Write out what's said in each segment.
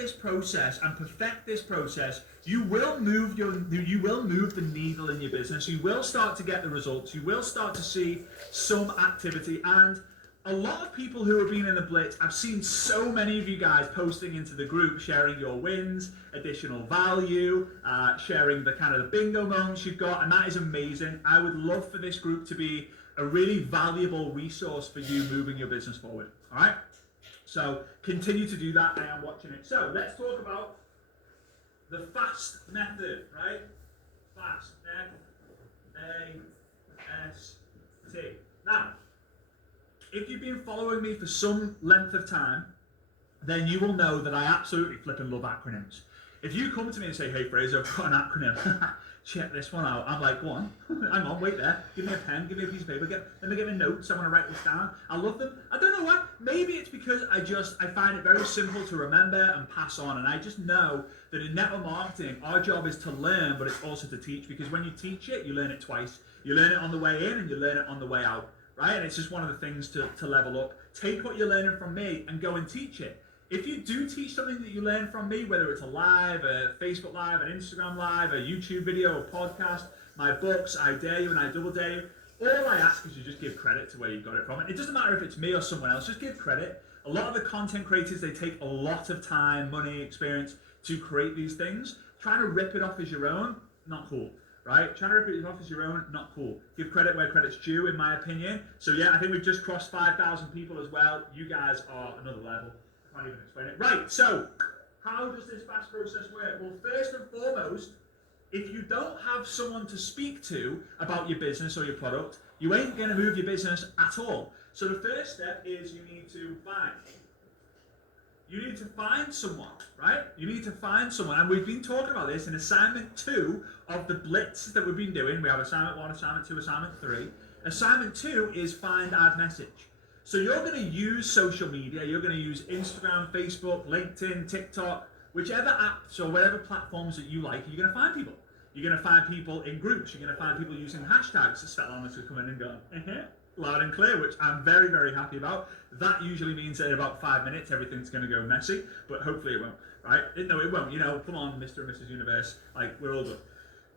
this process and perfect this process, you will move the needle in your business. You will start to get the results. You will start to see some activity. And a lot of people who have been in the Blitz, I've seen so many of you guys posting into the group, sharing your wins, additional value, sharing the kind of the bingo moments you've got, and that is amazing. I would love for this group to be a really valuable resource for you moving your business forward. All right? So continue to do that. I am watching it. So let's talk about the FAST method, right? FAST, F-A-S-T. Now, if you've been following me for some length of time, then you will know that I absolutely flipping love acronyms. If you come to me and say, hey Fraser, I've got an acronym, check this one out. I'm like, go on, hang on, wait there, give me a pen, give me a piece of paper, let me get my notes, I want to write this down. I love them. I don't know why, maybe it's because I find it very simple to remember and pass on, and I just know that in network marketing, our job is to learn, but it's also to teach, because when you teach it, you learn it twice. You learn it on the way in and you learn it on the way out, right? And it's just one of the things to level up. Take what you're learning from me and go and teach it. If you do teach something that you learn from me, whether it's a live, a Facebook live, an Instagram live, a YouTube video, a podcast, my books, I Dare You and I Double Dare You, all I ask is you just give credit to where you got it from. And it doesn't matter if it's me or someone else, just give credit. A lot of the content creators, they take a lot of time, money, experience to create these things. Trying to rip it off as your own, not cool. Right? Trying to rip it off as your own, not cool. Give credit where credit's due, in my opinion. So yeah, I think we've just crossed 5,000 people as well. You guys are another level. I can't even explain it. Right, so how does this fast process work? Well, first and foremost, if you don't have someone to speak to about your business or your product, you ain't going to move your business at all. So the first step is you need to find someone, right? You need to find someone. And we've been talking about this in assignment 2 of the Blitz that we've been doing. We have assignment 1, assignment 2, assignment 3. Assignment 2 is find, add, message. So you're going to use social media. You're going to use Instagram, Facebook, LinkedIn, TikTok, whichever apps or whatever platforms that you like, you're going to find people. You're going to find people in groups. You're going to find people using hashtags. Svetlan's to come in and go, loud and clear, which I'm very, very happy about. That usually means that in about 5 minutes, everything's going to go messy, but hopefully it won't, right? No, it won't. You know, come on, Mr. and Mrs. Universe. Like, we're all good.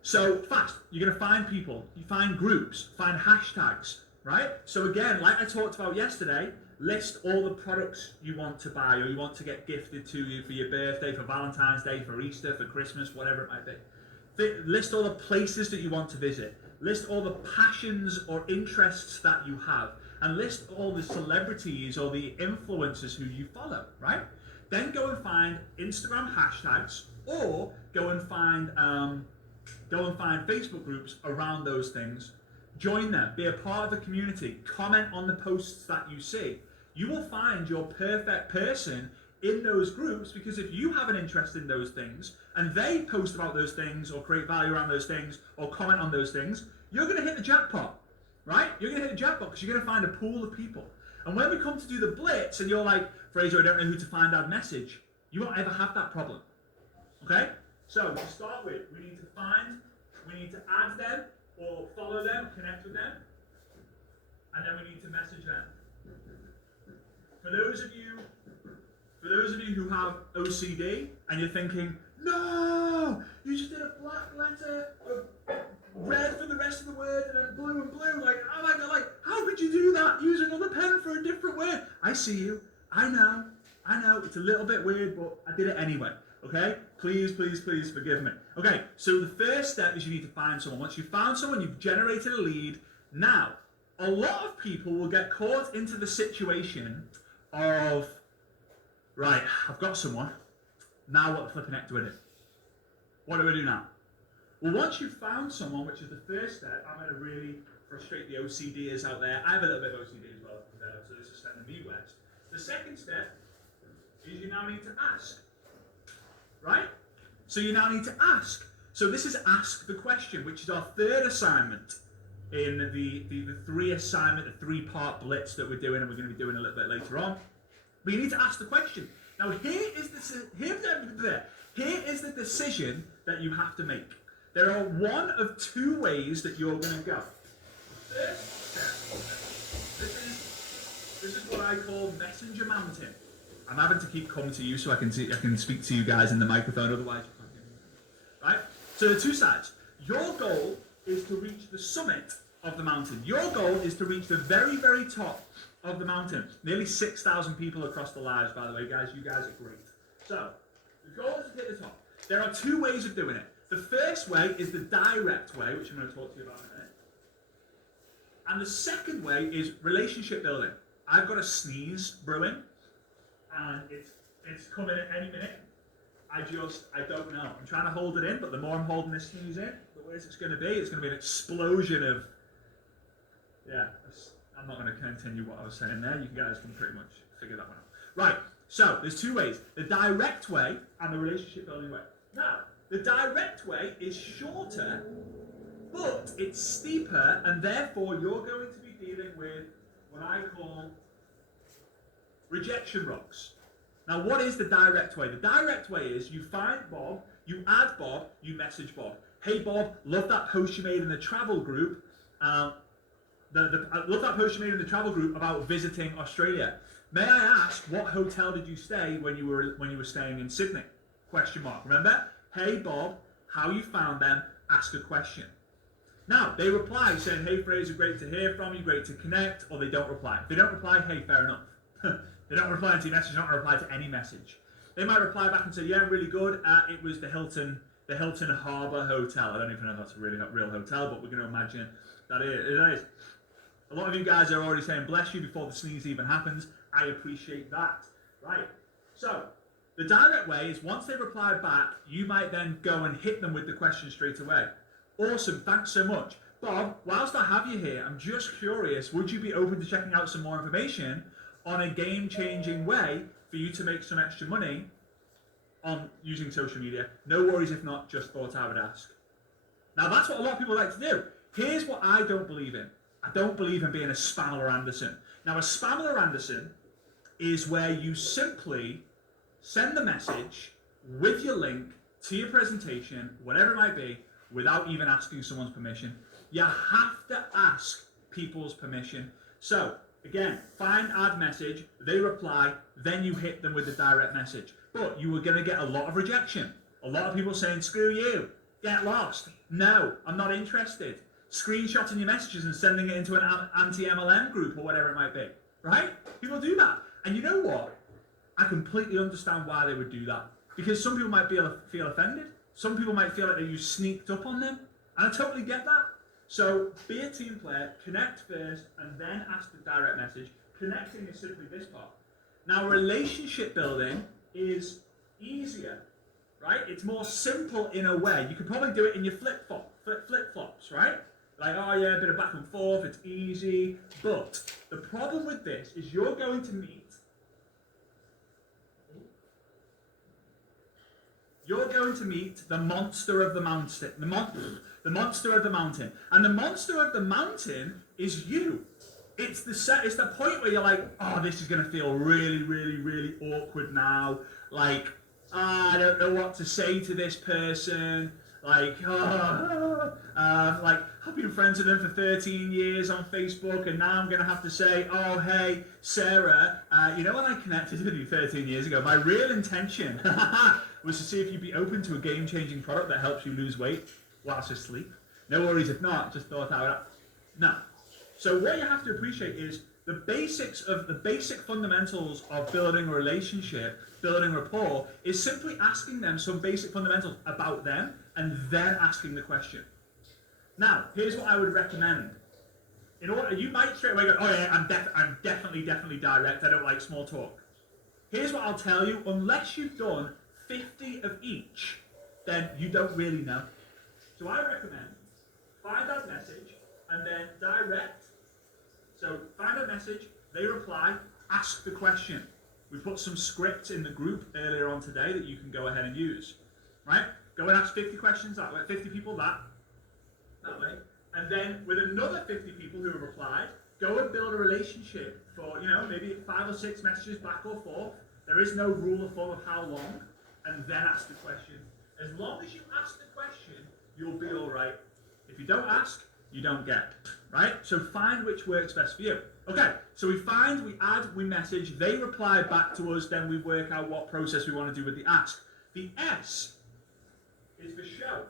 So fast, you're going to find people, you find groups, find hashtags, right? So again, like I talked about yesterday, list all the products you want to buy or you want to get gifted to you for your birthday, for Valentine's Day, for Easter, for Christmas, whatever it might be. List all the places that you want to visit. List all the passions or interests that you have. And list all the celebrities or the influencers who you follow, right? Then go and find Instagram hashtags or go and find Facebook groups around those things. Join them, be a part of the community, comment on the posts that you see. You will find your perfect person in those groups, because if you have an interest in those things and they post about those things or create value around those things or comment on those things, you're going to hit the jackpot, right? You're going to hit the jackpot because you're going to find a pool of people. And when we come to do the Blitz and you're like, Fraser, I don't know who to find our message, you won't ever have that problem, okay? So to start with, we need to add them or follow them, connect with them, and then we need to message them. For those of you who have OCD and you're thinking, no, you just did a black letter of red for the rest of the word and then blue and blue, like, oh my God, like, how could you do that? Use another pen for a different word. I see you. I know. It's a little bit weird, but I did it anyway. Okay? Please forgive me. Okay, so the first step is you need to find someone. Once you've found someone, you've generated a lead. Now, a lot of people will get caught into the situation of, right, I've got someone. Now what the flipping heck do I do? What do I do now? Well, once you've found someone, which is the first step, I'm going to really frustrate the OCDers out there. I have a little bit of OCD as well, so this is sending me west. The second step is you now need to ask. Right? So you now need to ask. So this is ask the question, which is our third assignment in the 3-part Blitz that we're doing, and we're going to be doing a little bit later on. But you need to ask the question. Now here is the decision that you have to make. There are one of 2 ways that you're going to go. First step, this is what I call messenger mountain. I'm having to keep coming to you so I can speak to you guys in the microphone, otherwise you can't hear me. Right? So the two sides. Your goal is to reach the summit of the mountain. Your goal is to reach the very, very top of the mountain. Nearly 6,000 people across the lives, by the way, guys. You guys are great. So, the goal is to hit the top. There are two ways of doing it. The first way is the direct way, which I'm going to talk to you about in a minute. And the second way is relationship building. I've got a sneeze brewing, and it's coming at any minute. I don't know. I'm trying to hold it in, but the more I'm holding this sneeze in, the worse it's going to be. It's going to be an explosion of, yeah, I'm not going to continue what I was saying there. You guys can pretty much figure that one out. Right, so there's two ways. The direct way and the relationship building way. Now, the direct way is shorter, but it's steeper, and therefore you're going to be dealing with what I call rejection rocks. Now, what is the direct way? The direct way is you find Bob, you add Bob, you message Bob. Hey Bob, love that post you made in the travel group. I love that post you made in the travel group about visiting Australia. May I ask, what hotel did you stay when you were staying in Sydney? Question mark. Remember? Hey Bob, how you found them? Ask a question. Now, they reply saying, hey Fraser, great to hear from you, great to connect, or they don't reply. If they don't reply, hey, fair enough. They don't reply to your message, they don't reply to any message. They might reply back and say, yeah, really good. It was the Hilton Harbour Hotel. I don't even know if that's a really real hotel, but we're going to imagine that it is. A lot of you guys are already saying bless you before the sneeze even happens. I appreciate that. Right. So, the direct way is once they reply back, you might then go and hit them with the question straight away. Awesome, thanks so much. Bob, whilst I have you here, I'm just curious, would you be open to checking out some more information on a game-changing way for you to make some extra money on using social media? No worries if not, just thought I would ask. Now that's what a lot of people like to do. Here's what I don't believe in. I don't believe in being a Spamler Anderson. Now a Spamler Anderson is where you simply send the message with your link to your presentation, whatever it might be, without even asking someone's permission. You have to ask people's permission. So, again, find add message, they reply, then you hit them with the direct message. But you are going to get a lot of rejection. A lot of people saying, screw you, get lost. No, I'm not interested. Screenshotting your messages and sending it into an anti-MLM group or whatever it might be. Right? People do that. And you know what? I completely understand why they would do that. Because some people might feel offended. Some people might feel like that you sneaked up on them. And I totally get that. So be a team player, connect first, and then ask the direct message. Connecting is simply this part. Now, relationship building is easier, right? It's more simple in a way. You could probably do it in your flip-flops, right? Like, oh yeah, a bit of back and forth, it's easy. But the problem with this is you're going to meet the monster of the mountain. The monster of the mountain. And the monster of the mountain is you. It's the point where you're like, oh, this is going to feel really, really, really awkward now. Like, I don't know what to say to this person. Like, I've been friends with them for 13 years on Facebook, and now I'm going to have to say, oh, hey, Sarah, you know when I connected with you 13 years ago, my real intention was to see if you'd be open to a game-changing product that helps you lose weight whilst asleep. No worries if not, just thought I would. No. So what you have to appreciate is the basic fundamentals of building a relationship, building rapport, is simply asking them some basic fundamentals about them and then asking the question. Now, here's what I would recommend. You might straight away go, oh yeah, I'm definitely direct, I don't like small talk. Here's what I'll tell you, unless you've done 50 of each, then you don't really know. So I recommend find that message and then direct. So find a message, they reply, ask the question. We put some scripts in the group earlier on today that you can go ahead and use. Right? Go and ask 50 questions that way, 50 people that way. And then with another 50 people who have replied, go and build a relationship for, maybe 5 or 6 messages back or forth. There is no rule of thumb of how long. And then ask the question. As long as you ask the question, you'll be all right. If you don't ask, you don't get. right? So find which works best for you. Okay, so we find, we add, we message, they reply back to us, then we work out what process we want to do with the ask. The S is for show.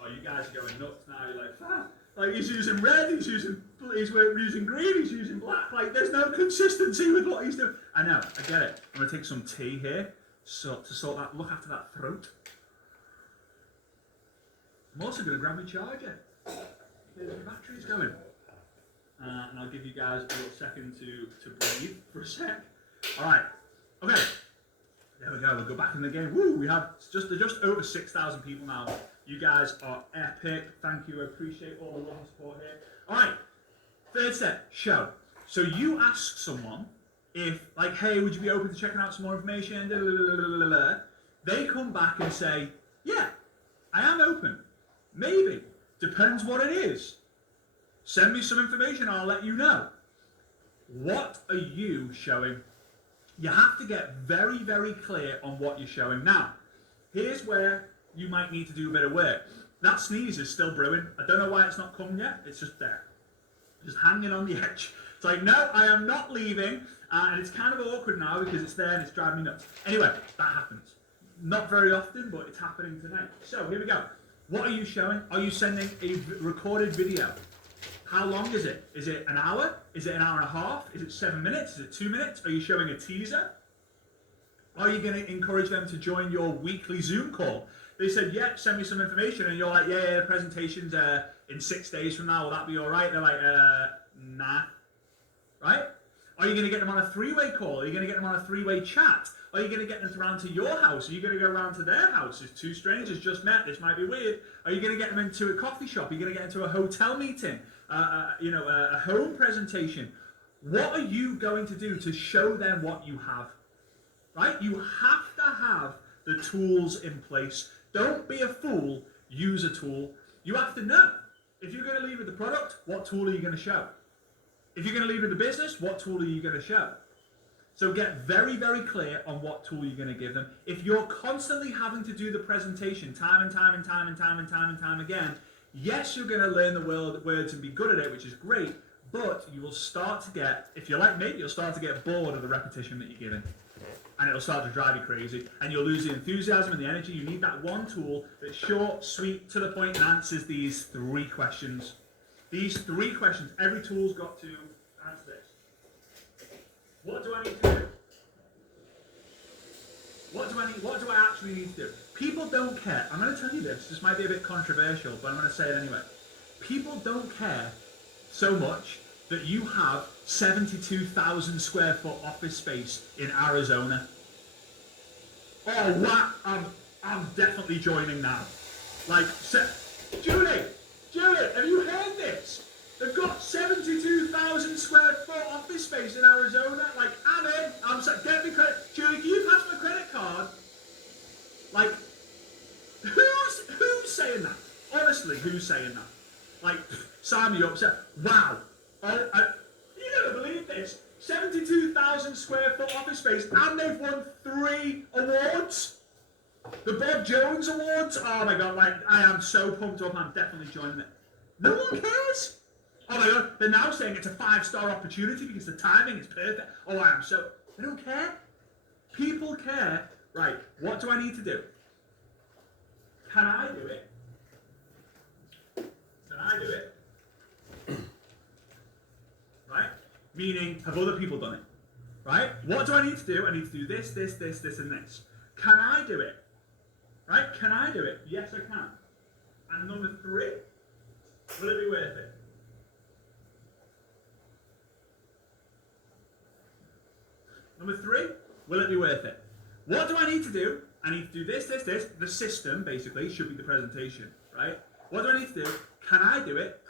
Oh, you guys are going nuts now. You're like, ah. Like he's using red, he's using green, he's using black. Like there's no consistency with what he's doing. I know, I get it. I'm gonna take some tea here, so to sort that, look after that throat. I'm also gonna grab my charger. There's the battery's going. And I'll give you guys a little second to breathe for a sec. All right, okay. There we go. We'll go back in the game. Woo! We have just over 6,000 people now. You guys are epic. Thank you. I appreciate all the love and support here. All right. Third step, show. So you ask someone if, like, hey, would you be open to checking out some more information? They come back and say, yeah, I am open. Maybe. Depends what it is. Send me some information. I'll let you know. What are you showing? You have to get very, very clear on what you're showing. Now, here's where you might need to do a bit of work. That sneeze is still brewing. I don't know why it's not come yet. It's just there. Just hanging on the edge. It's like, no, I am not leaving. And it's kind of awkward now because it's there and it's driving me nuts. Anyway, that happens. Not very often, but it's happening tonight. So, here we go. What are you showing? Are you sending a recorded video? How long is it? Is it an hour? Is it an hour and a half? Is it 7 minutes? Is it 2 minutes? Are you showing a teaser? Are you going to encourage them to join your weekly Zoom call? They said, yeah, send me some information. And you're like, yeah, the presentation's in 6 days from now. Will that be all right? They're like, nah. Right? Are you going to get them on a three-way call? Are you going to get them on a three-way chat? Are you going to get them around to your house? Are you going to go around to their house? If two strangers just met, this might be weird. Are you going to get them into a coffee shop? Are you going to get into a hotel meeting? A home presentation? What are you going to do to show them what you have? Right? You have to have the tools in place. Don't be a fool. Use a tool. You have to know. If you're going to lead with the product, what tool are you going to show? If you're going to lead with the business, what tool are you going to show? So get very, very clear on what tool you're going to give them. If you're constantly having to do the presentation time and time again, yes, you're going to learn the words and be good at it, which is great, but you will start to get, if you're like me, you'll start to get bored of the repetition that you're giving. And it'll start to drive you crazy, and you'll lose the enthusiasm and the energy. You need that one tool that's short, sweet, to the point, and answers these 3 questions. These 3 questions, every tool's got to answer this. What do I need to do? What do I actually need to do? People don't care. I'm going to tell you this. This might be a bit controversial, but I'm going to say it anyway. People don't care so much that you have 72,000 square foot office space in Arizona. Oh, wow. I'm definitely joining now. Like, Julie, have you heard this? They've got 72,000 square foot office space in Arizona. Like, I'm in. Get me credit. Julie, can you pass my credit card? Like, who's saying that? Honestly, who's saying that? Like, sign me up. Wow. You never believe this. 72,000 square foot office space, and they've won 3 awards. The Bob Jones Awards. Oh my God, like, I am so pumped up. I'm definitely joining it. No one cares. Oh my God, they're now saying it's a 5-star opportunity because the timing is perfect. Oh, I am so... They don't care. People care. Right, what do I need to do? Can I do it? Can I do it? Right? Meaning, have other people done it? Right? What do I need to do? I need to do this, and this. Can I do it? Right? Can I do it? Yes, I can. And number 3, will it be worth it? Number 3, will it be worth it? What do I need to do? I need to do this. The system, basically, should be the presentation, right? What do I need to do? Can I do it?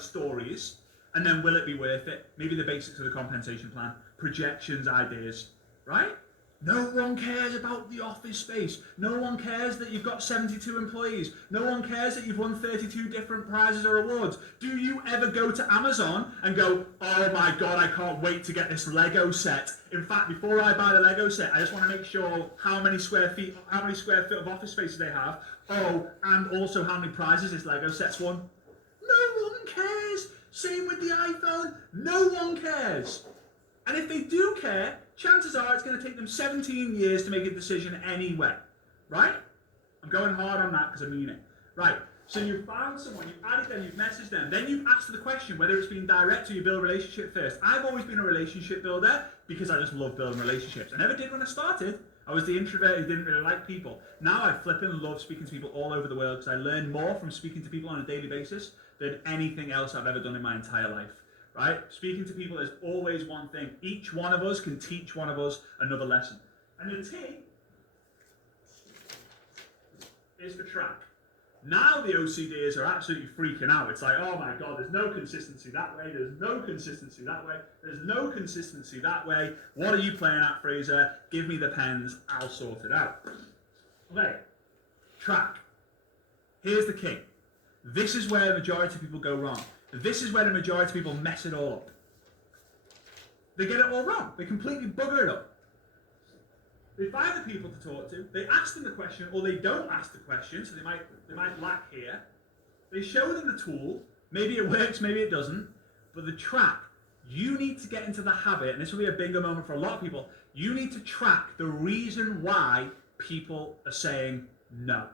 Stories. And then will it be worth it? Maybe the basics of the compensation plan, projections, ideas, right? No one cares about the office space. No one cares that you've got 72 employees. No one cares that you've won 32 different prizes or awards. Do you ever go to Amazon and go, oh my God, I can't wait to get this Lego set. In fact, before I buy the Lego set, I just want to make sure how many square foot of office space they have. Oh, and also how many prizes this Lego set's won. Same with the iPhone. No one cares. And if they do care, chances are it's going to take them 17 years to make a decision anyway. Right? I'm going hard on that because I mean it. Right. So you've found someone, you've added them, you've messaged them, then you've asked the question whether it's been direct or you build a relationship first. I've always been a relationship builder because I just love building relationships. I never did when I started. I was the introvert who didn't really like people. Now I flipping love speaking to people all over the world because I learn more from speaking to people on a daily basis than anything else I've ever done in my entire life. Right? Speaking to people is always one thing. Each one of us can teach one of us another lesson. And the T is for track. Now the OCDers are absolutely freaking out. It's like, oh my God, there's no consistency that way. There's no consistency that way. There's no consistency that way. What are you playing at, Fraser? Give me the pens. I'll sort it out. Okay. Track. Here's the key. This is where the majority of people go wrong. This is where the majority of people mess it all up. They get it all wrong. They completely bugger it up. They find the people to talk to, they ask them the question, or they don't ask the question, so they might lack here. They show them the tool, maybe it works, maybe it doesn't, but the track, you need to get into the habit, and this will be a bingo moment for a lot of people, you need to track the reason why people are saying no.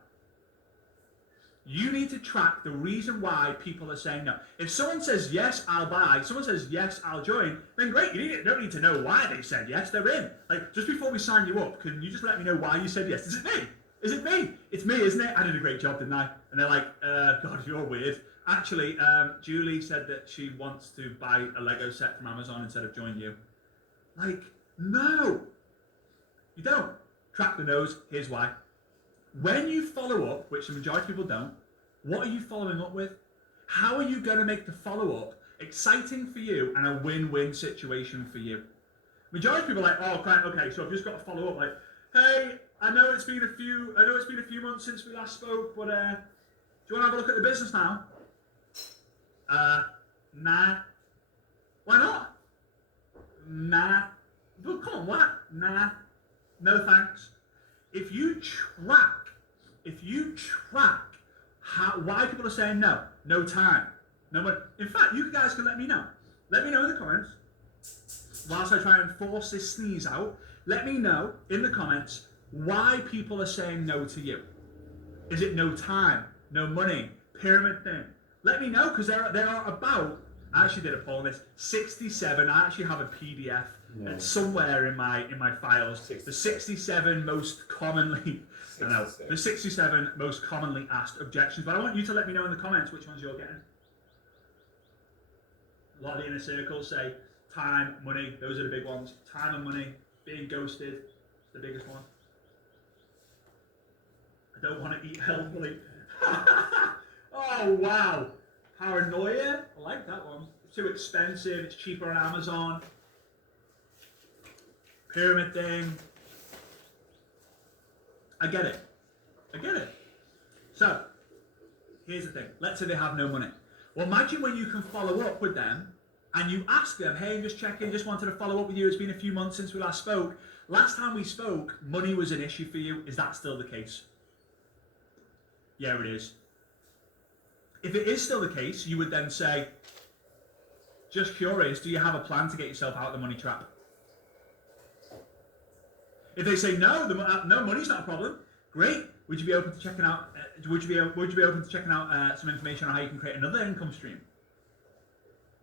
You need to track the reason why people are saying no. If someone says, yes, I'll buy, someone says, yes, I'll join, then great, you don't need to know why they said yes, they're in. Like, just before we sign you up, can you just let me know why you said yes? Is it me? Is it me? It's me, isn't it? I did a great job, didn't I? And they're like, God, you're weird. Actually, Julie said that she wants to buy a Lego set from Amazon instead of join you. Like, no. You don't. Track the no's, here's why. When you follow up, which the majority of people don't, what are you following up with? How are you going to make the follow-up exciting for you and a win-win situation for you? Majority of people are like, oh, crap, okay, so I've just got to follow up. Like, hey, I know it's been a few months since we last spoke, but do you want to have a look at the business now? Nah. Why not? Nah. But come on, what? Nah. No thanks. If you track why people are saying no, no time, no money. In fact, you guys can let me know. Let me know in the comments, whilst I try and force this sneeze out, let me know in the comments why people are saying no to you. Is it no time, no money, pyramid thing? Let me know, because there are about, I actually did a poll on this, 67, I actually have a PDF somewhere in my files, the 67 most commonly, the 67 most commonly asked objections, but I want you to let me know in the comments which ones you're getting. A lot of the inner circles say time, money, those are the big ones. Time and money, being ghosted, is the biggest one. I don't want to eat healthily. Oh wow, paranoia, I like that one. It's too expensive, it's cheaper on Amazon. Pyramid thing. I get it. So, here's the thing. Let's say they have no money. Well, imagine when you can follow up with them and you ask them, hey, I'm just checking, just wanted to follow up with you. It's been a few months since we last spoke. Last time we spoke, money was an issue for you. Is that still the case? Yeah, it is. If it is still the case, you would then say, just curious, do you have a plan to get yourself out of the money trap? If they say no, no, money's not a problem. Great. Would you be open to checking out? Would you be open to checking out some information on how you can create another income stream?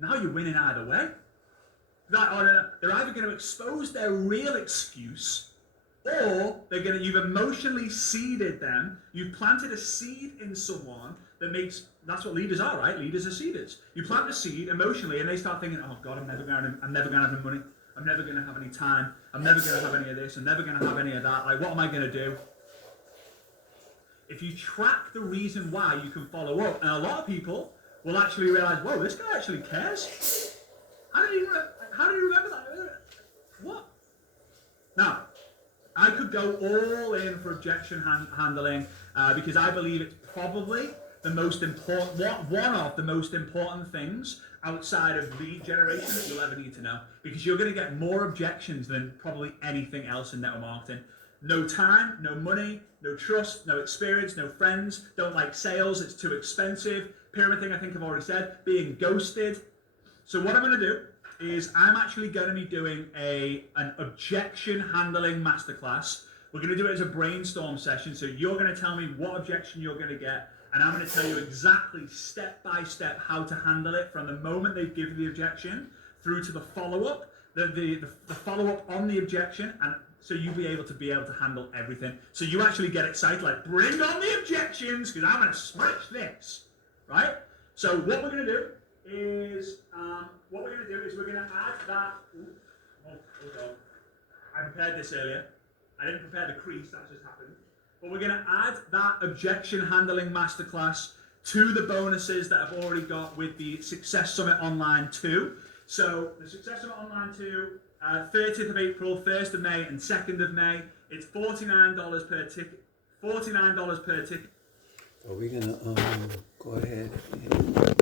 Now you're winning either way. They're either going to expose their real excuse, or you've emotionally seeded them. You've planted a seed in someone that makes. That's what leaders are, right? Leaders are seeders. You plant a seed emotionally, and they start thinking, "Oh God, I'm never going to have any money. I'm never going to have any time. I'm never going to have any of this. I'm never going to have any of that. Like, what am I going to do?" If you track the reason why, you can follow up. And a lot of people will actually realize, whoa, this guy actually cares. How did he remember that? What? Now, I could go all in for objection handling because I believe it's probably the most important, one of the most important things outside of lead generation that you'll ever need to know, because you're going to get more objections than probably anything else in network marketing. No time, no money, no trust, no experience, no friends, don't like sales, it's too expensive. pyramid thing I think I've already said. Being ghosted. So what I'm going to do is I'm actually going to be doing an objection handling masterclass. We're going to do it as a brainstorm session. So you're going to tell me what objection you're going to get, and I'm going to tell you exactly step by step how to handle it from the moment they've given the objection through to the follow-up, the follow-up on the objection, and so you'll be able to handle everything. So you actually get excited, like, bring on the objections, because I'm going to smash this, right? So what we're going to do is we're going to add that. Hold on. I prepared this earlier. I didn't prepare the crease, that just happened. But we're going to add that objection handling masterclass to the bonuses that I've already got with the Success Summit Online 2. So the Success Summit Online 2, 30th of April, 1st of May, and 2nd of May. It's $49 per ticket. $49 per ticket. Are we gonna go ahead and